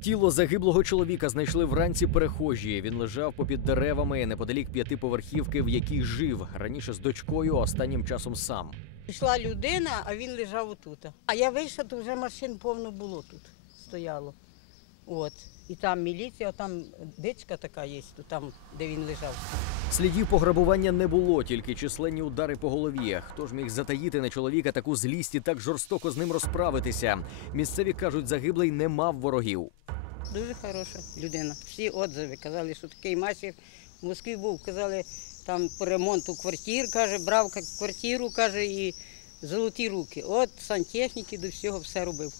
Тіло загиблого чоловіка знайшли вранці перехожі. Він лежав попід деревами неподалік п'ятиповерхівки, в якій жив раніше з дочкою, а останнім часом сам. Пішла людина, а він лежав отут. А я вийшла, то вже машин повно було тут, стояло. От. І там міліція, там дичка така є, там, де він лежав. Слідів пограбування не було, тільки численні удари по голові. Хто ж міг затаїти на чоловіка таку злість і так жорстоко з ним розправитися? Місцеві кажуть, загиблий не мав ворогів. Дуже хороша людина. Всі отзиви казали, що такий мастер в Москві був. Казали, там по ремонту квартир, каже, брав квартиру, каже, і золоті руки. От сантехніки до всього все робив.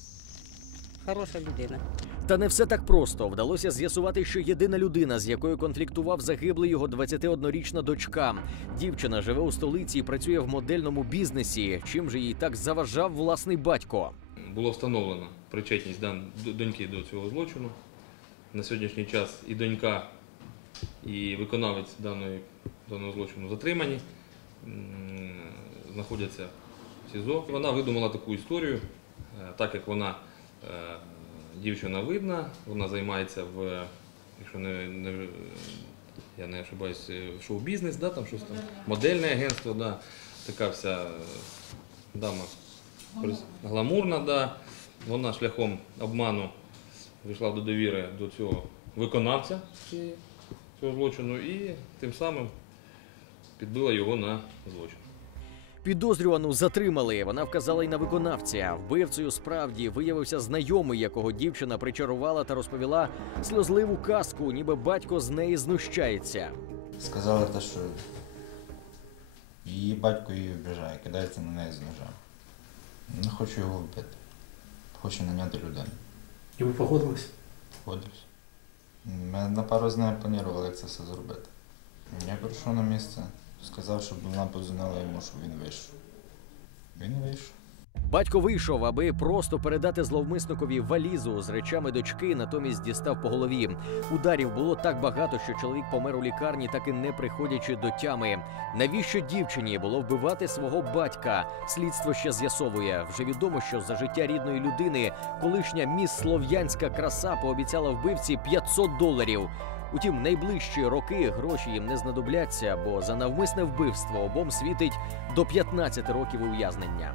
Хороша людина. Та не все так просто. Вдалося з'ясувати, що єдина людина, з якою конфліктував загиблий його 21-річна дочка. Дівчина живе у столиці і працює в модельному бізнесі. Чим же їй так заважав власний батько? Було встановлено причетність доньки до цього злочину. На сьогоднішній час і донька, і виконавець даної, даного злочину затримані, знаходяться в СІЗО. Вона видумала таку історію, е, так як вона е, дівчина видна, вона займається в, якщо не, не я не ошибаюсь, е, шоу-бізнес, да, там щось там, модельне агентство, да, така вся е, дама гламурна, да. Вона шляхом обману вийшла до довіри до цього виконавця цього злочину і тим самим підбила його на злочин. Підозрювану затримали. Вона вказала й на виконавця. Вбивцею справді виявився знайомий, якого дівчина причарувала та розповіла сльозливу казку, ніби батько з неї знущається. Сказали те, що її батько її обіжає, кидається на неї з ножем. Не хочу його вбити. Хочу наняти людину. І ви погодились? Погодився. Ми на пару з нею планували, як це все зробити. Я прийшов на місце, сказав, щоб вона позвонила йому, щоб він вийшов. Він вийшов. Батько вийшов, аби просто передати зловмисникові валізу з речами дочки, натомість дістав по голові. Ударів було так багато, що чоловік помер у лікарні, так і не приходячи до тями. Навіщо дівчині було вбивати свого батька? Слідство ще з'ясовує. Вже відомо, що за життя рідної людини колишня міс Слов'янська краса пообіцяла вбивці 500 доларів. Утім, найближчі роки гроші їм не знадобляться, бо за навмисне вбивство обом світить до 15 років ув'язнення.